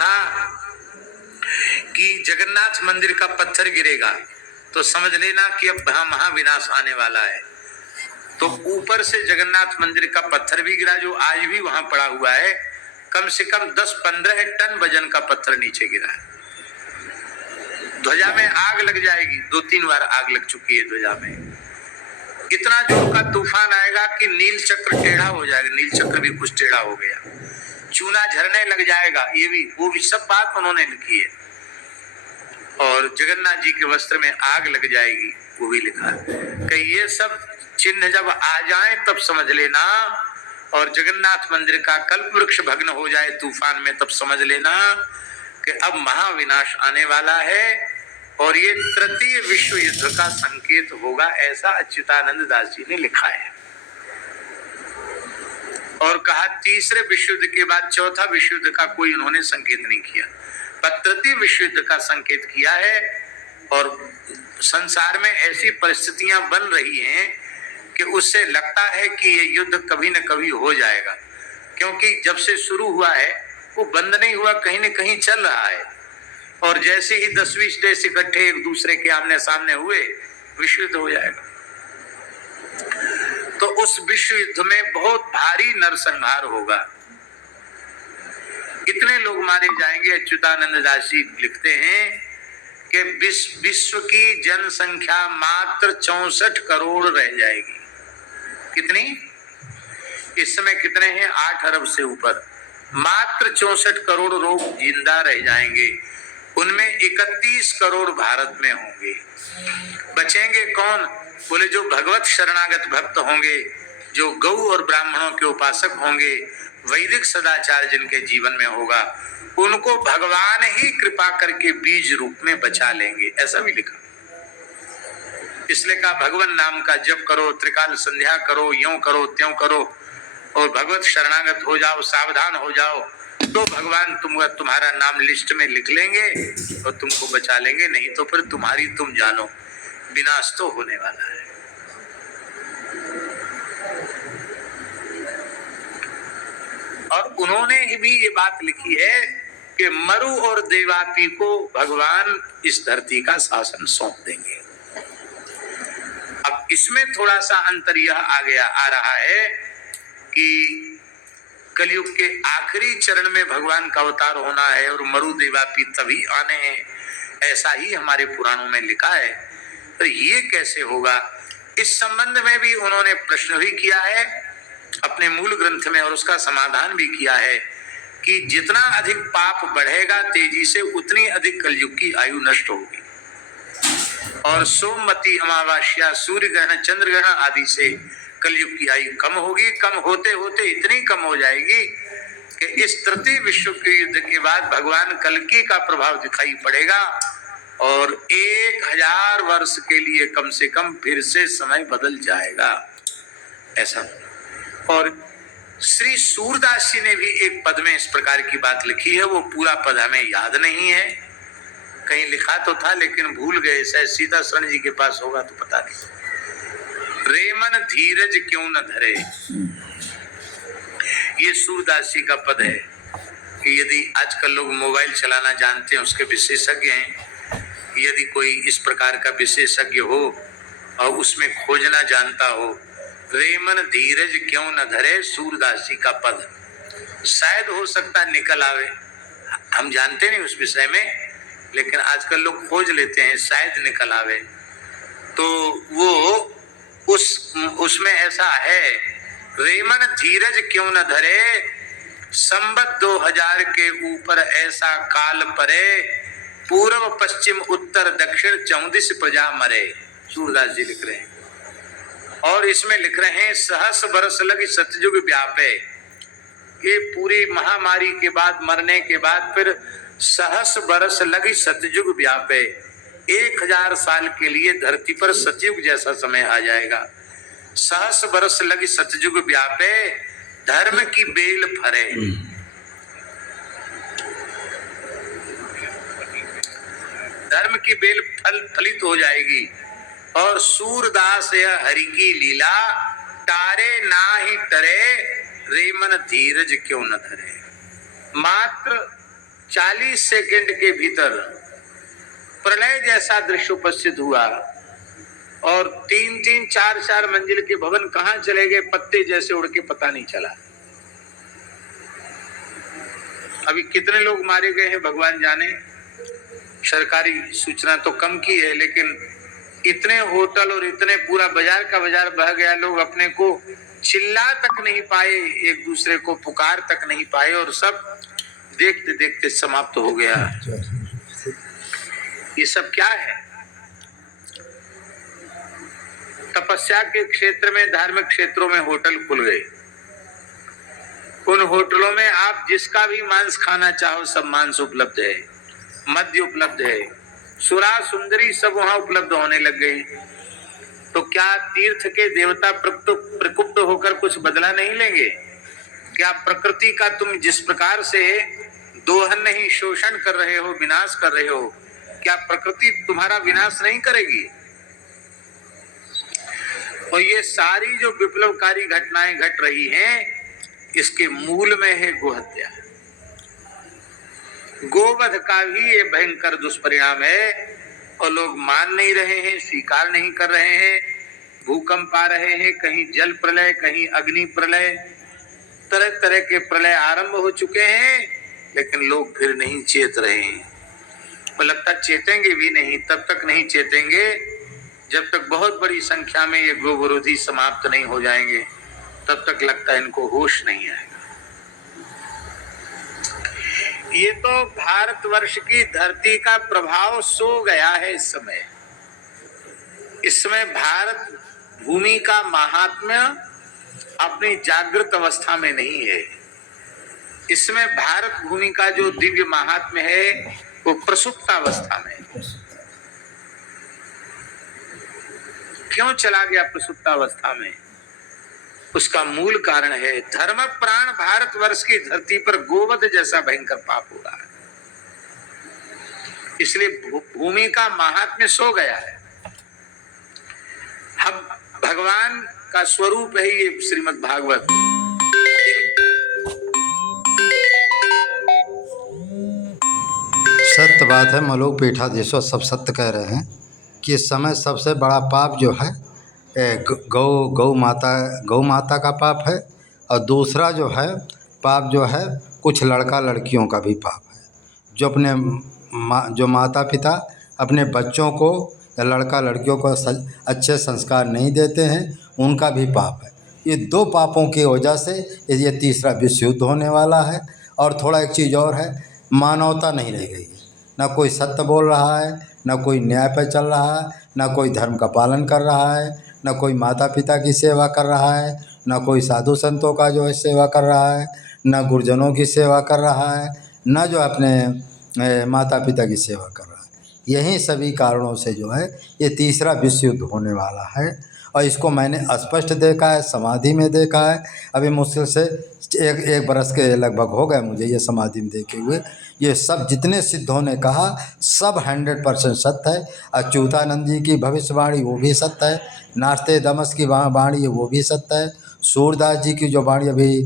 लिखा कि जगन्नाथ मंदिर का पत्थर गिरेगा तो समझ लेना कि अब महाविनाश आने वाला है। तो ऊपर से जगन्नाथ मंदिर का पत्थर भी गिरा, जो आज भी वहां पड़ा हुआ है। कम से कम 10-15 टन वजन का पत्थर नीचे गिरा है। ध्वजा में आग लग जाएगी, 2-3 बार आग लग चुकी है ध्वजा में। इतना जोर का तूफान आएगा कि नील चक्र टेढ़ा हो जाएगा, नील चक्र भी कुछ टेढ़ा हो गया, चूना झरने लग जाएगा। ये भी वो भी सब बात उन्होंने लिखी है। और जगन्नाथ जी के वस्त्र में आग लग जाएगी, वो भी लिखा है कि ये सब चिन्ह जब आ जाए तब समझ लेना। और जगन्नाथ मंदिर का कल्प वृक्ष भग्न हो जाए तूफान में, तब समझ लेना कि अब महाविनाश आने वाला है और ये तृतीय विश्व युद्ध का संकेत होगा, ऐसा अच्युतानंद दास जी ने लिखा है। और कहा तीसरे विश्व युद्ध के बाद चौथा विश्व युद्ध का कोई उन्होंने संकेत नहीं किया, पर तृतीय विश्व युद्ध का संकेत किया है। और संसार में ऐसी परिस्थितियां बन रही हैं कि उससे लगता है कि ये युद्ध कभी न कभी हो जाएगा, क्योंकि जब से शुरू हुआ है वो बंद नहीं हुआ, कहीं न कहीं चल रहा है। और जैसे ही 10-20 देश इकट्ठे एक दूसरे के आमने सामने हुए, विश्व युद्ध हो जाएगा। तो उस विश्व युद्ध में बहुत भारी नरसंहार होगा, कितने लोग मारे जाएंगे। अच्युतानंद दास जी लिखते हैं कि विश्व की जनसंख्या मात्र 64 करोड़ रह जाएगी। कितनी? इस समय कितने हैं? 8 अरब से ऊपर। मात्र 64 करोड़ लोग जिंदा रह जाएंगे, उनमें 31 करोड़ भारत में होंगे। बचेंगे कौन? बोले जो भगवत शरणागत भक्त होंगे, जो गौ और ब्राह्मणों के उपासक होंगे, वैदिक सदाचार जिनके जीवन में होगा, उनको भगवान ही कृपा करके बीज रूप में बचा लेंगे, ऐसा भी लिखा। इसलिए कहा भगवान नाम का जप करो, त्रिकाल संध्या करो, यूं करो त्यों करो और भगवत शरणागत हो जाओ, सावधान हो जाओ, तो भगवान तुम्हारा नाम लिस्ट में लिख लेंगे और तुमको बचा लेंगे। नहीं तो फिर तुम्हारी तुम जानो, विनाश तो होने वाला है। और उन्होंने भी ये बात लिखी है कि मरु और देवापी को भगवान इस धरती का शासन सौंप देंगे। अब इसमें थोड़ा सा अंतर यह आ रहा है कि कलयुग के आखिरी चरण में भगवान का अवतार होना है और मरु देवापी तभी आने हैं, ऐसा ही हमारे पुराणों में लिखा है। तो ये कैसे होगा, इस संबंध में भी उन्होंने प्रश्न भी किया है अपने मूल ग्रंथ में और उसका समाधान भी किया है कि जितना अधिक पाप बढ़ेगा तेजी से, उतनी अधिक कलयुग की आयु नष्ट होगी। और सोमवती अमावस्या, सूर्य ग्रहण, चंद्र ग्रहण आदि से कलयुग की आयु कम होगी। कम होते होते इतनी कम हो जाएगी कि इस तृतीय विश्व के युद्ध के बाद भगवान कल्कि का प्रभाव दिखाई पड़ेगा और 1000 वर्ष के लिए कम से कम फिर से समय बदल जाएगा, ऐसा। और श्री सूरदास जी ने भी एक पद में इस प्रकार की बात लिखी है, वो पूरा पद हमें याद नहीं है, कहीं लिखा तो था लेकिन भूल गए, शायद सीता शरण जी के पास होगा तो पता नहीं। रेमन धीरज क्यों न धरे, ये सूरदास जी का पद है कि यदि आजकल लोग मोबाइल चलाना जानते हैं, उसके विशेषज्ञ हैं, यदि कोई इस प्रकार का विशेषज्ञ हो और उसमें खोजना जानता हो, रेमन धीरज क्यों न धरे, सूरदास जी का पद, शायद हो सकता निकल आवे। हम जानते नहीं उस विषय में, लेकिन आजकल लोग खोज लेते हैं, शायद निकल आवे। तो वो उसमें ऐसा है, रेमन धीरज क्यों न धरे, संबत 2000 के ऊपर ऐसा काल परे, पूर्व पश्चिम उत्तर दक्षिण 34 प्रजा मरे, सूरदास जी लिख रहे हैं। और इसमें लिख रहे हैं सहस बरस लगी सतयुग व्यापे, ये पूरी महामारी के बाद, मरने के बाद फिर सहस बरस लगी सतयुग व्यापे, 1000 साल के लिए धरती पर सतयुग जैसा समय आ जाएगा। सहस बरस लगी सतयुग व्यापे, धर्म की बेल फरे, धर्म की बेल फलित हो जाएगी। और सूरदास यह हरि की लीला, तारे ना ही तरे, रेमन धीरज क्यों न धरे। मात्र 40 सेकंड के भीतर प्रलय जैसा दृश्य उपस्थित हुआ और 3-3, 4-4 मंजिल के भवन कहां चले गए, पत्ते जैसे उड़ के पता नहीं चला। अभी कितने लोग मारे गए हैं भगवान जाने, सरकारी सूचना तो कम की है, लेकिन इतने होटल और इतने पूरा बाजार का बाजार बह गया, लोग अपने को चिल्ला तक नहीं पाए, एक दूसरे को पुकार तक नहीं पाए और सब देखते देखते समाप्त हो गया। ये सब क्या है? तपस्या के क्षेत्र में, धार्मिक क्षेत्रों में होटल खुल गए। उन होटलों में आप जिसका भी मांस खाना चाहो सब मांस उपलब्ध है, मद्य उपलब्ध है, सुरा सुंदरी सब वहां उपलब्ध होने लग गई। तो क्या तीर्थ के देवता प्रकुप्त होकर कुछ बदला नहीं लेंगे? क्या प्रकृति का तुम जिस प्रकार से दोहन नहीं, शोषण कर रहे हो, विनाश कर रहे हो, क्या प्रकृति तुम्हारा विनाश नहीं करेगी? और ये सारी जो विप्लवकारी घटनाएं घट रही हैं, इसके मूल में है गोहत्या। गोवध का भी ये भयंकर दुष्परिणाम है और लोग मान नहीं रहे हैं, स्वीकार नहीं कर रहे हैं। भूकंप आ रहे हैं, कहीं जल प्रलय, कहीं अग्नि प्रलय, तरह तरह के प्रलय आरंभ हो चुके हैं, लेकिन लोग फिर नहीं चेत रहे हैं। और लगता चेतेंगे भी नहीं, तब तक नहीं चेतेंगे जब तक बहुत बड़ी संख्या में ये गो विरोधी समाप्त नहीं हो जाएंगे, तब तक लगता है इनको होश नहीं आएगा। ये तो भारतवर्ष की धरती का प्रभाव सो गया है इस समय। इस समय भारत भूमि का महात्म्य अपनी जागृत अवस्था में नहीं है। इसमें भारत भूमि का जो दिव्य महात्म्य है वो प्रसुप्त अवस्था में है। क्यों चला गया प्रसुप्त अवस्था में? उसका मूल कारण है धर्म प्राण भारतवर्ष की धरती पर गोवध जैसा भयंकर पाप हो रहा है। इसलिए भूमि का महात्म्य सो गया है। हम भगवान का स्वरूप है ये श्रीमद् भागवत। सत्य बात है, मलोक पीठाधीश्वर सब सत्य कह रहे हैं कि इस समय सबसे बड़ा पाप जो है गौ माता का पाप है, और दूसरा जो है पाप जो है कुछ लड़का लड़कियों का भी पाप है। जो माता पिता अपने बच्चों को या लड़का लड़कियों को अच्छे संस्कार नहीं देते हैं, उनका भी पाप है। ये दो पापों की वजह से ये तीसरा विश्व युद्ध होने वाला है। और थोड़ा एक चीज़ और है, मानवता नहीं रह गई है। ना कोई सत्य बोल रहा है, ना कोई न्याय पर चल रहा है, ना कोई धर्म का पालन कर रहा है, ना कोई माता पिता की सेवा कर रहा है, ना कोई साधु संतों का जो है सेवा कर रहा है, ना गुरुजनों की सेवा कर रहा है, ना जो अपने माता पिता की सेवा कर रहा है। यही सभी कारणों से जो है ये तीसरा विश्व युद्ध होने वाला है। और इसको मैंने स्पष्ट देखा है, समाधि में देखा है। अभी मुश्किल से एक बरस के लगभग हो गए मुझे ये समाधि में देखे हुए। ये सब जितने सिद्धों ने कहा सब 100% सत्य है। अच्युतानंद जी की भविष्यवाणी वो भी सत्य है, नास्ते दमस की वाणी वो भी सत्य है, सूरदास जी की जो वाणी अभी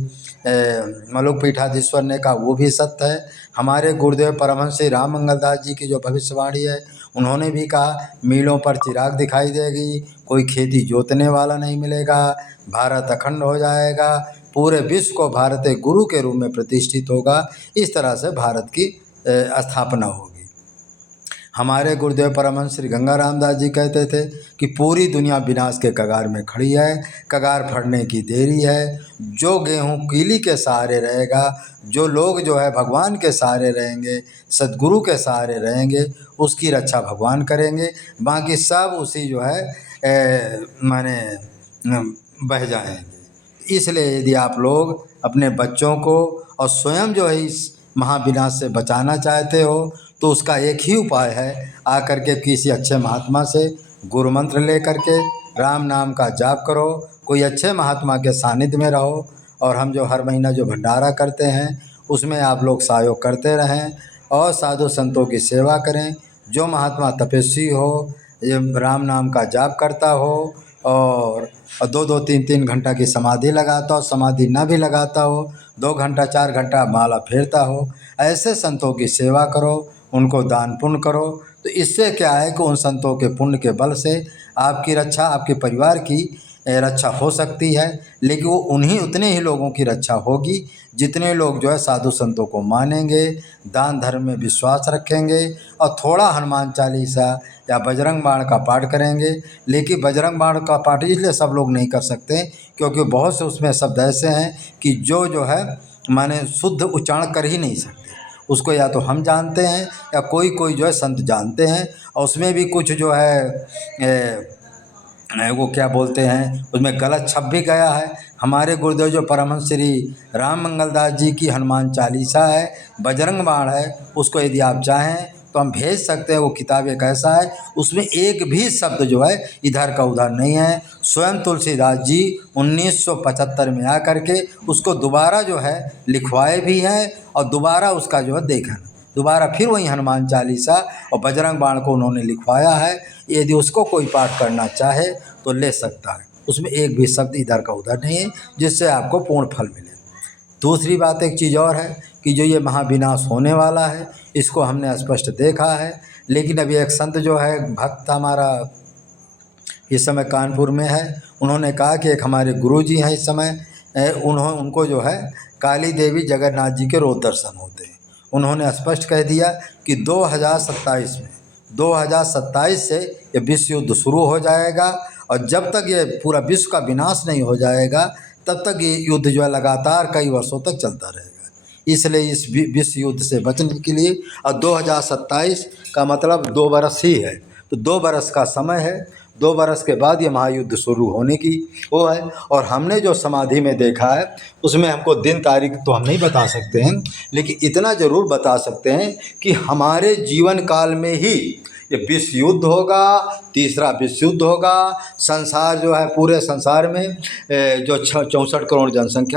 मलोक पीठाधीश्वर ने कहा वो भी सत्य है। हमारे गुरुदेव परमहंस श्री राम मंगल दास जी की जो भविष्यवाणी है, उन्होंने भी कहा मीलों पर चिराग दिखाई देगी, कोई खेती जोतने वाला नहीं मिलेगा, भारत अखंड हो जाएगा, पूरे विश्व को भारत एक गुरु के रूप में प्रतिष्ठित होगा। इस तरह से भारत की स्थापना होगी। हमारे गुरुदेव परमहंस श्री गंगा रामदास जी कहते थे कि पूरी दुनिया विनाश के कगार में खड़ी है, कगार फटने की देरी है। जो गेहूँ कीली के सहारे रहेगा, जो लोग जो है भगवान के सहारे रहेंगे, सद्गुरु के सहारे रहेंगे, उसकी रक्षा भगवान करेंगे। बाकी सब उसी जो है माने बह जाएंगे। इसलिए यदि आप लोग अपने बच्चों को और स्वयं जो है इस महाविनाश से बचाना चाहते हो, तो उसका एक ही उपाय है, आकर के किसी अच्छे महात्मा से गुरु मंत्र ले करके राम नाम का जाप करो, कोई अच्छे महात्मा के सानिध्य में रहो। और हम जो हर महीना जो भंडारा करते हैं उसमें आप लोग सहयोग करते रहें और साधु संतों की सेवा करें। जो महात्मा तपस्वी हो, ये राम नाम का जाप करता हो और 2-2, 3-3 घंटा की समाधि लगाता हो, समाधि ना भी लगाता हो 2 घंटा 4 घंटा माला फेरता हो, ऐसे संतों की सेवा करो, उनको दान पुण्य करो। तो इससे क्या है कि उन संतों के पुण्य के बल से आपकी रक्षा, आपके परिवार की रक्षा हो सकती है। लेकिन वो उतने ही लोगों की रक्षा होगी जितने लोग जो है साधु संतों को मानेंगे, दान धर्म में विश्वास रखेंगे और थोड़ा हनुमान चालीसा या बजरंग बाण का पाठ करेंगे। लेकिन बजरंग बाण का पाठ इसलिए सब लोग नहीं कर सकते क्योंकि बहुत से उसमें शब्द ऐसे हैं कि जो है माने शुद्ध उच्चारण कर ही नहीं सकते। उसको या तो हम जानते हैं या कोई जो है संत जानते हैं, और उसमें भी कुछ जो है वो क्या बोलते हैं, उसमें गलत छप भी गया है। हमारे गुरुदेव जो परमहंस श्री राम मंगलदास जी की हनुमान चालीसा है, बजरंग बाण है, उसको यदि आप चाहें तो हम भेज सकते हैं। वो किताब एक ऐसा है, उसमें एक भी शब्द जो है इधर का उधर नहीं है। स्वयं तुलसीदास जी 1975 में आकर के उसको दोबारा जो है लिखवाए भी हैं और दोबारा उसका जो है देखा, दोबारा फिर वही हनुमान चालीसा और बजरंग बाण को उन्होंने लिखवाया है। यदि उसको कोई पाठ करना चाहे तो ले सकता है। उसमें एक भी शब्द इधर का उधर नहीं है, जिससे आपको पूर्ण फल मिले। दूसरी बात एक चीज़ और है कि जो ये महाविनाश होने वाला है इसको हमने स्पष्ट देखा है। लेकिन अभी एक संत जो है भक्त हमारा इस समय कानपुर में है, उन्होंने कहा कि एक हमारे गुरुजी हैं इस समय, उनको जो है काली देवी जगन्नाथ जी के रोज दर्शन होते हैं। उन्होंने स्पष्ट कह दिया कि 2027 से ये विश्व युद्ध शुरू हो जाएगा और जब तक ये पूरा विश्व का विनाश नहीं हो जाएगा तब तक ये युद्ध जो है लगातार कई वर्षों तक चलता रहेगा। इसलिए इस विश्व युद्ध से बचने के लिए, और 2027 का मतलब 2 बरस ही है, तो 2 बरस का समय है। 2 बरस के बाद ये महायुद्ध शुरू होने की वो है। और हमने जो समाधि में देखा है उसमें हमको दिन तारीख तो हम नहीं बता सकते हैं, लेकिन इतना ज़रूर बता सकते हैं कि हमारे जीवन काल में ही ये विश्व युद्ध होगा, तीसरा विश्व युद्ध होगा। संसार जो है पूरे संसार में जो 64 करोड़ जनसंख्या